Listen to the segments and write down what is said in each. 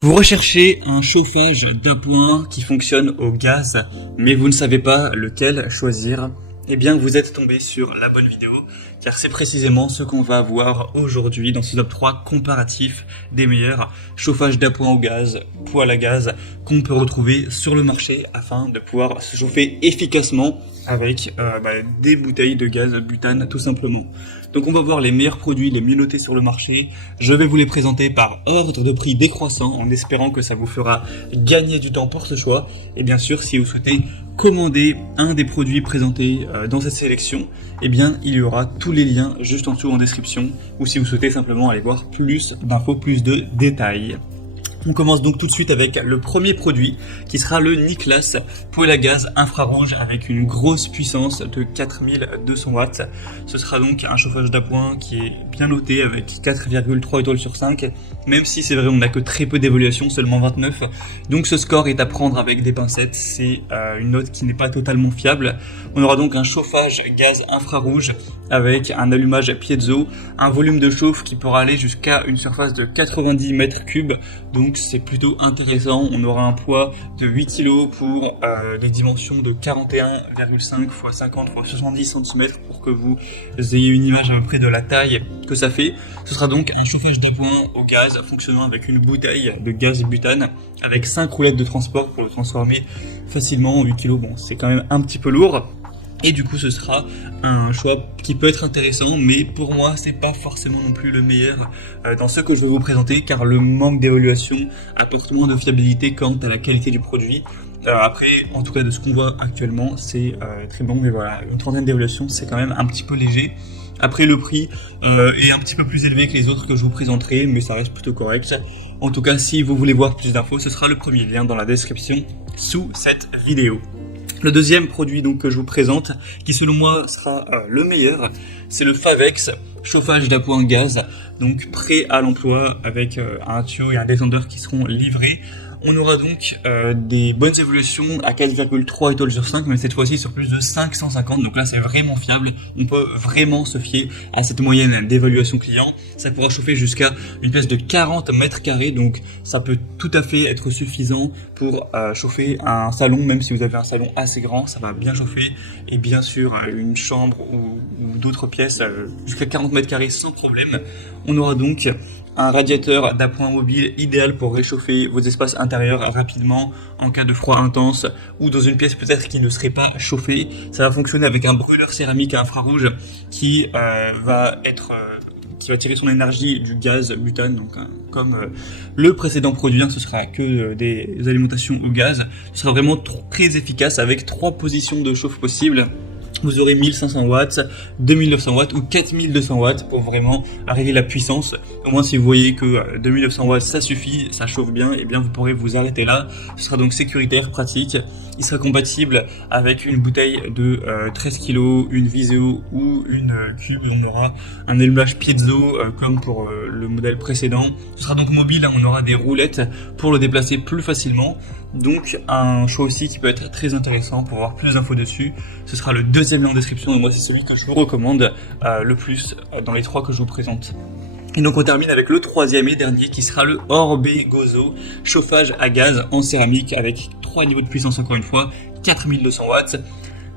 Vous recherchez un chauffage d'appoint qui fonctionne au gaz, mais vous ne savez pas lequel choisir. Eh bien, vous êtes tombé sur la bonne vidéo, car c'est précisément ce qu'on va voir aujourd'hui dans ce top 3 comparatif des meilleurs chauffages d'appoint au gaz, poêle à gaz, qu'on peut retrouver sur le marché afin de pouvoir se chauffer efficacement avec des bouteilles de gaz butane tout simplement. Donc on va voir les meilleurs produits les mieux notés sur le marché. Je vais vous les présenter par ordre de prix décroissant en espérant que ça vous fera gagner du temps pour ce choix. Et bien sûr, si vous souhaitez commander un des produits présentés dans cette sélection, eh bien il y aura tous les liens juste en dessous en description, ou si vous souhaitez simplement aller voir plus d'infos, plus de détails. On commence donc tout de suite avec le premier produit qui sera le Niklas poêle à gaz infrarouge avec une grosse puissance de 4200 watts. Ce sera donc un chauffage d'appoint qui est bien noté avec 4,3 étoiles sur 5, même si c'est vrai on n'a que très peu d'évaluation, seulement 29. Donc ce score est à prendre avec des pincettes, c'est une note qui n'est pas totalement fiable. On aura donc un chauffage gaz infrarouge avec un allumage piezo, un volume de chauffe qui pourra aller jusqu'à une surface de 90 mètres cubes, donc c'est plutôt intéressant. On aura un poids de 8 kg pour des dimensions de 41,5 x 50 x 70 cm pour que vous ayez une image à peu près de la taille que ça fait. Ce sera donc un chauffage d'appoint au gaz fonctionnant avec une bouteille de gaz butane avec 5 roulettes de transport pour le transformer facilement en 8 kg. Bon, c'est quand même un petit peu lourd. Et du coup, ce sera un choix qui peut être intéressant, mais pour moi, c'est pas forcément non plus le meilleur dans ce que je vais vous présenter, car le manque d'évaluation apporte moins de fiabilité quant à la qualité du produit. Après, en tout cas, de ce qu'on voit actuellement, c'est très bon, mais voilà, une trentaine d'évaluations, c'est quand même un petit peu léger. Après, le prix est un petit peu plus élevé que les autres que je vous présenterai, mais ça reste plutôt correct. En tout cas, si vous voulez voir plus d'infos, ce sera le premier lien dans la description sous cette vidéo. Le deuxième produit donc que je vous présente, qui selon moi sera le meilleur, c'est le Favex chauffage d'appoint gaz, donc prêt à l'emploi avec un tuyau et un détendeur qui seront livrés. On aura donc des bonnes évolutions à 4,3 étoiles sur 5, mais cette fois-ci sur plus de 550, donc là c'est vraiment fiable, on peut vraiment se fier à cette moyenne d'évaluation client. Ça pourra chauffer jusqu'à une pièce de 40 mètres carrés, donc ça peut tout à fait être suffisant pour chauffer un salon, même si vous avez un salon assez grand, ça va bien chauffer, et bien sûr une chambre ou d'autres pièces jusqu'à 40 mètres carrés sans problème. On aura donc un radiateur d'appoint mobile idéal pour réchauffer vos espaces intérieurs rapidement en cas de froid intense ou dans une pièce peut-être qui ne serait pas chauffée. Ça va fonctionner avec un brûleur céramique à infrarouge qui va tirer son énergie du gaz butane, donc comme le précédent produit, ce sera que des alimentations au gaz. Ce sera vraiment très efficace avec 3 positions de chauffe possibles. Vous aurez 1500 watts, 2900 watts ou 4200 watts pour vraiment arriver à la puissance. Au moins si vous voyez que 2900 watts ça suffit, ça chauffe bien, et bien vous pourrez vous arrêter là. Ce sera donc sécuritaire, pratique. Il sera compatible avec une bouteille de 13 kg, une Viseo ou une cube. On aura un allumage piezo comme pour le modèle précédent. Ce sera donc mobile, on aura des roulettes pour le déplacer plus facilement. Donc un choix aussi qui peut être très intéressant pour avoir plus d'infos dessus. Ce sera le deuxième lien en description et moi c'est celui que je vous recommande le plus dans les 3 que je vous présente. Et donc on termine avec le troisième et dernier qui sera le Orbe Gozo chauffage à gaz en céramique avec 3 niveaux de puissance encore une fois, 4200 watts.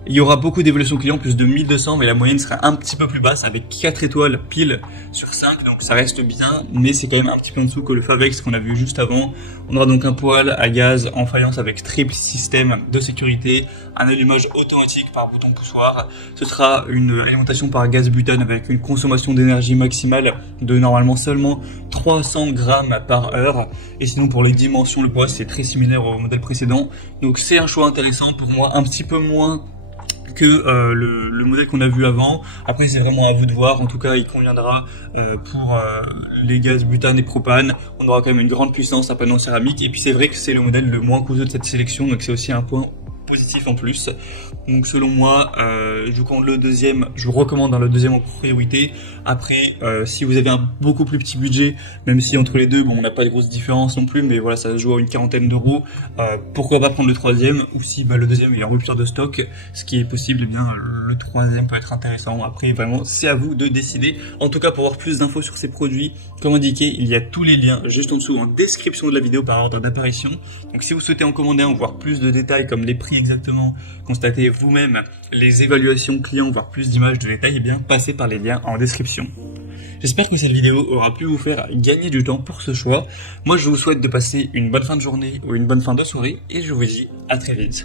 Il y aura beaucoup d'évolution client, plus de 1200, mais la moyenne sera un petit peu plus basse avec 4 étoiles pile sur 5, donc ça reste bien, mais c'est quand même un petit peu en dessous que le Favex qu'on a vu juste avant. On aura donc un poêle à gaz en faïence avec triple système de sécurité, un allumage automatique par bouton poussoir. Ce sera une alimentation par gaz butane avec une consommation d'énergie maximale de normalement seulement 300 grammes par heure. Et sinon pour les dimensions, le poids c'est très similaire au modèle précédent. Donc c'est un choix intéressant pour moi, un petit peu moins que le modèle qu'on a vu avant. Après c'est vraiment à vous de voir, en tout cas il conviendra pour les gaz butane et propane. On aura quand même une grande puissance à panneau céramique, et puis c'est vrai que c'est le modèle le moins coûteux de cette sélection, donc c'est aussi un point positif en plus. Donc selon moi, je recommande le deuxième en priorité. Après, si vous avez un beaucoup plus petit budget, même si entre les deux, bon, on n'a pas de grosse différence non plus, mais voilà, ça se joue à une quarantaine d'euros, pourquoi pas prendre le troisième, ou si le deuxième est en rupture de stock, ce qui est possible, eh bien le troisième peut être intéressant. Après, vraiment, c'est à vous de décider. En tout cas, pour avoir plus d'infos sur ces produits, comme indiqué, il y a tous les liens juste en dessous en description de la vidéo par ordre d'apparition. Donc si vous souhaitez en commander un, voir plus de détails comme les prix exactement, constater vous-même les évaluations clients, voir plus d'images de détails, eh bien passez par les liens en description. J'espère que cette vidéo aura pu vous faire gagner du temps pour ce choix. Moi je vous souhaite de passer une bonne fin de journée ou une bonne fin de soirée et je vous dis à très vite.